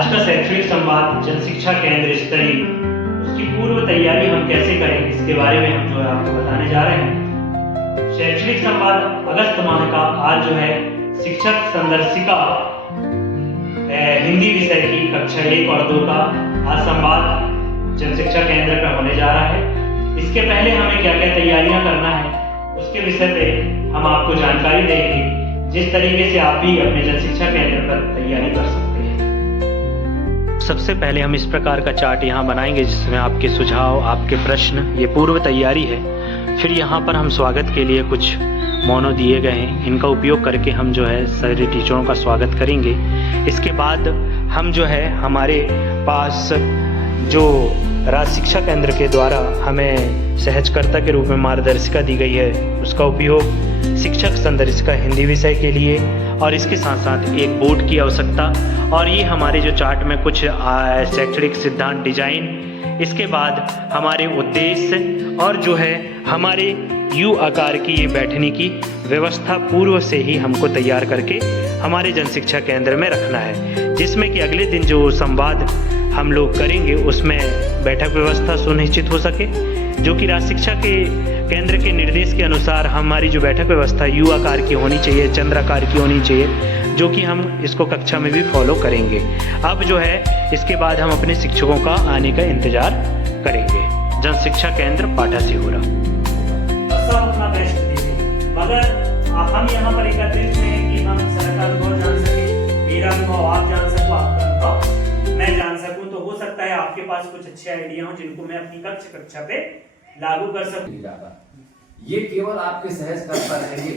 आज का शैक्षणिक संवाद जन शिक्षा केंद्र स्तरीय उसकी पूर्व तैयारी हम कैसे करें, इसके बारे में हम जो है आपको बताने जा रहे हैं। शैक्षणिक संवाद अगस्त माह का आज जो है शिक्षक संदर्शिका हिंदी विषय की कक्षा 1 और 2 का आज संवाद जन शिक्षा केंद्र पर होने जा रहा है। इसके पहले हमें क्या क्या तैयारियां करना है उसके विषय पे हम आपको जानकारी देंगे, जिस तरीके से आप भी अपने जन शिक्षा केंद्र पर तैयारी कर सकते हैं। सबसे पहले हम इस प्रकार का चार्ट यहाँ बनाएंगे जिसमें आपके सुझाव, आपके प्रश्न, ये पूर्व तैयारी है। फिर यहाँ पर हम स्वागत के लिए कुछ मोनो दिए गए हैं, इनका उपयोग करके हम जो है सारे टीचरों का स्वागत करेंगे। इसके बाद हम जो है हमारे पास जो राज्य शिक्षा केंद्र के द्वारा हमें सहजकर्ता के रूप में मार्गदर्शिका दी गई है, उसका उपयोग शिक्षक संदर्शिका हिंदी विषय के लिए और इसके साथ साथ एक बोर्ड की आवश्यकता, और ये हमारे जो चार्ट में कुछ शैक्षणिक सिद्धांत डिजाइन, इसके बाद हमारे उद्देश्य और जो है हमारे यू आकार की ये बैठने की व्यवस्था पूर्व से ही हमको तैयार करके हमारे जन शिक्षा केंद्र में रखना है, जिसमें कि अगले दिन जो संवाद हम लोग करेंगे उसमें बैठक व्यवस्था सुनिश्चित हो सके, जो कि राज्य शिक्षा के केंद्र के निर्देश के अनुसार हमारी जो बैठक व्यवस्था यू आकार की होनी चाहिए, चंद्राकार की होनी चाहिए, जो कि हम इसको कक्षा में भी फॉलो करेंगे। अब जो है इसके बाद हम अपने शिक्षकों का आने का इंतजार करेंगे। जन शिक्षा केंद्र पाठा सिहोरा। अपना बेस्ट दीजिए, मगर हम यहाँ पर एकत्रित हैं कि हम सर का अनुभव जान सके, मेरा अनुभव आप जान सको, आपका अनुभव मैं जान सकूं। तो हो सकता है आपके पास कुछ अच्छे आइडिया हो जिनको मैं अपनी कक्षा पे लागू कर सकूं। ये केवल आपके सहजकर्ता रहेंगे,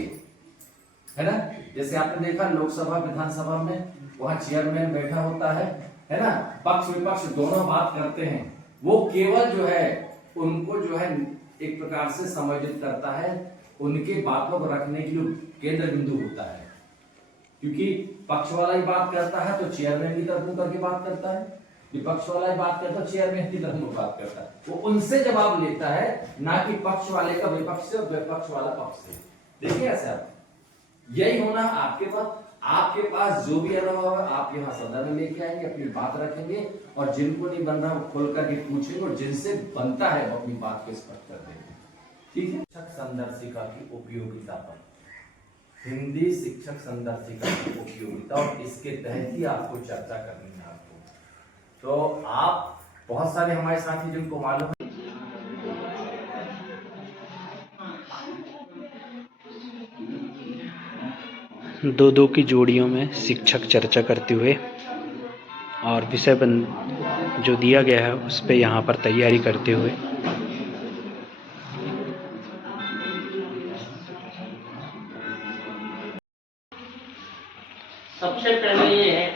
है ना। जैसे आपने देखा लोकसभा विधानसभा में वहाँ चेयरमैन बैठा होता है ना, पक्ष विपक्ष दोनों बात करते हैं, वो केवल जो है उनको जो है एक प्रकार से समायोजित करता है, उनके बातों को रखने के लिए केंद्र बिंदु होता है। क्योंकि पक्ष वाला ही बात करता है तो चेयरमैन की तरफ मुंह करके बात करता है, विपक्ष वाला ही बात करता है चेयरमैन की तरफ मुंह बात करता है, वो उनसे जवाब लेता है, ना कि पक्ष वाले का विपक्ष से और विपक्ष वाला पक्ष से। देखिए ऐसा आप यही होना आपके पास जो भी अनुभव है आप यहाँ सदन में लेके आएंगे, अपनी बात रखेंगे, और जिनको नहीं बन रहा वो खोल करके पूछेंगे, और जिनसे बनता है वो अपनी बात को स्पष्ट कर देंगे। ठीक है। शिक्षक संदर्शिका की उपयोगिता पर, हिंदी शिक्षक संदर्शिका की उपयोगिता, और इसके तहत ही आपको चर्चा करनी है। आपको तो आप बहुत सारे हमारे साथी जिनको मालूम है, दो की जोड़ियों में शिक्षक चर्चा करते हुए और विषय जो दिया गया है उस पे यहाँ पर तैयारी करते हुए सबसे पहले ये है,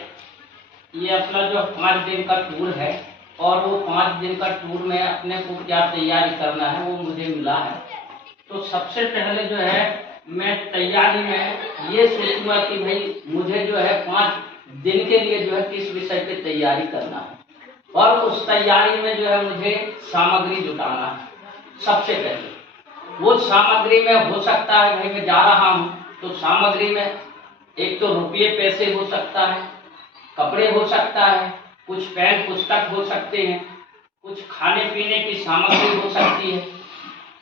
ये अपना जो 5 दिन का टूर है, और वो 5 दिन का टूर में अपने को क्या तैयारी करना है वो मुझे मिला है। तो सबसे पहले जो है मैं तैयारी में ये सोचूंगा कि भाई मुझे जो है 5 दिन के लिए जो है किस विषय पे तैयारी करना है, और उस तैयारी में जो है मुझे सामग्री जुटाना है। सबसे पहले वो सामग्री में हो सकता है भाई मैं जा रहा हूँ तो सामग्री में एक तो रुपये पैसे हो सकता है, कपड़े हो सकता है, कुछ पेन पुस्तक हो सकते हैं, कुछ खाने पीने की सामग्री हो सकती है,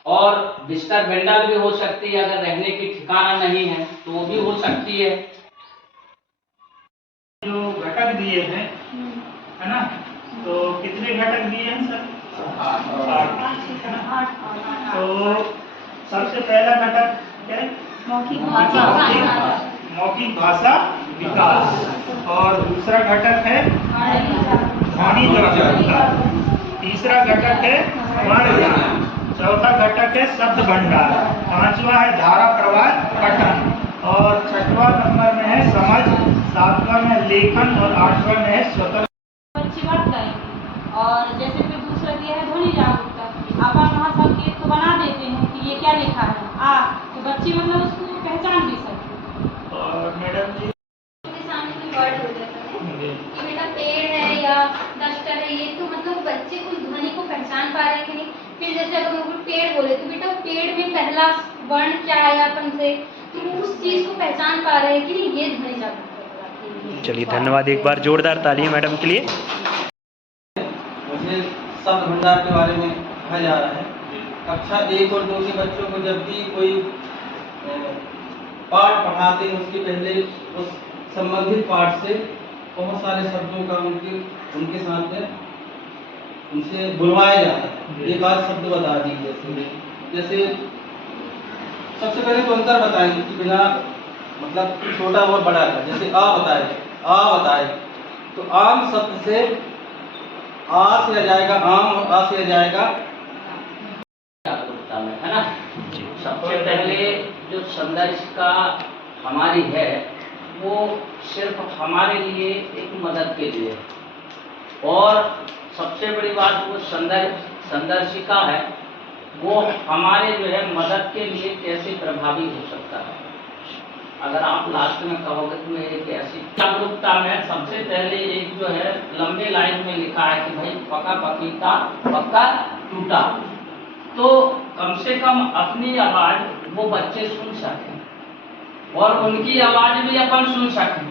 और बिस्तर बेंडल भी हो सकती है, अगर रहने की ठिकाना नहीं है तो वो भी हो सकती है। जो घटक दिए हैं है ना, तो कितने घटक दिए हैं सर? 8। तो सबसे पहला घटक क्या है? मौखिक भाषा विकास, और दूसरा घटक है ध्वनि दक्षता, तीसरा घटक है वर्ण ज्ञान, चौथा घटक है शब्द भंडार, 5वां है धारा प्रवाह पठन, और 6वां नंबर में है समझ, 7वां में लेखन, और 8वां में है स्वतंत्र। अच्छी बात करेंगे। और जैसे कि दूसरा दिया है ध्वनि जागरूकता, अपन वहाँ संकेत तो बना देते हैं कि ये क्या लिखा है तो बच्चे मतलब उसको पहचान भी सकते। और मैडम जी के सामने कोई वर्ड हो जाता है कि बेटा पेड़ है या डस्टर है, ये तो मतलब बच्चे उस ध्वनि को पहचान पा रहे हैं कि नहीं। फिर जैसे अगर हम पेड़ बोले तो बेटा पेड़ में पहला वर्ण क्या आया अपन से, तो वो उस चीज को पहचान पा रहे हैं कि नहीं, ये ध्वनि जागरूकता। चलिए धन्यवाद, एक बार जोरदार तालियां मैडम के लिए। मुझे शब्द भंडार के बारे में कहा जा रहा है। कक्षा 1 और 2 के बच्चों को जब भी कोई पाठ पढ़ाते हैं उसके पहले उस संबंधित पाठ से बहुत सारे शब्दों का उनके साथ में उनसे बुलवाया जाता है। एक आध शब्द बता दीजिए, जैसे सबसे पहले तो अंतर बताएंगे कि बिना मतलब छोटा और बड़ा का, जैसे आ बताए तो आम शब्द से आ से आ जाएगा आम और आ से आ जाएगा जागरूकता में, है ना। सबसे पहले जो संदर्शिका हमारी है वो सिर्फ हमारे लिए एक मदद के लिए है, और सबसे बड़ी बात वो संदर्शिका है वो हमारे जो है मदद के लिए कैसे प्रभावी हो सकता है। अगर आप लास्ट में कहोगे तो मैं एक ऐसी जागरूकता में सबसे पहले एक जो है लंबे लाइन में लिखा है कि भाई पका पपीता पक्का टूटा, तो कम से कम अपनी आवाज वो बच्चे सुन सकें और उनकी आवाज भी अपन सुन सकें।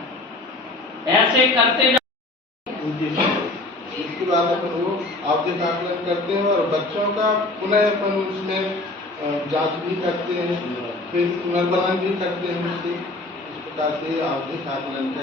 ऐसे करते इसके बाद अपन वो आवधिक आकलन करते हैं और बच्चों का पुनः अपन उसमें जांच भी करते हैं, फिर पुनर्बलन भी करते हैं। इस प्रकार से आवधिक आकलन का